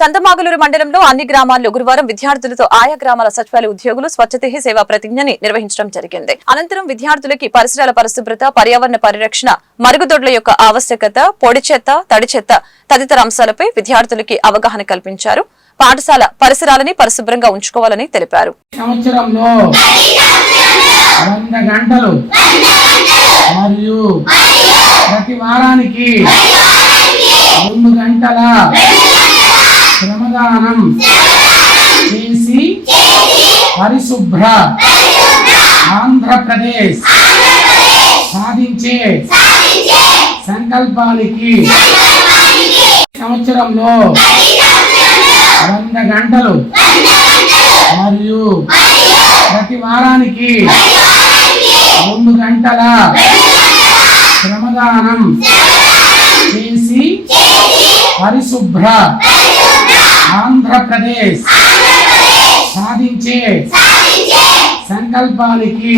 సంతమాగులూరు మండలంలో అన్ని గ్రామాల్లో గురువారం విద్యార్థులతో ఆయా గ్రామాల సచివాలయ ఉద్యోగులు స్వచ్ఛతే సేవా ప్రతిజ్ఞని నిర్వహించడం జరిగింది. అనంతరం విద్యార్థులకి పరిసరాల పరిశుభ్రత పర్యావరణ పరిరక్షణ మరుగుదొడ్ల యొక్క ఆవశ్యకత పొడి చెత్త తడి చెత్త తదితర అంశాలపై విద్యార్థులకి అవగాహన కల్పించారు. పాఠశాల పరిసరాలని పరిశుభ్రంగా ఉంచుకోవాలని తెలిపారు. గంటలు మరియు ప్రతి వారానికి రెండు గంటల స్నానం చేసి పరిశుభ్ర ఆంధ్రప్రదేశ్ సాధించే సంకల్పానికి సంవత్సరంలో వంద గంటలు మరియు ప్రతి వారానికి రెండు గంటల శ్రమదానం చేసి పరిశుభ్ర ఆంధ్రప్రదేశ్ సాధించే సంకల్పానికి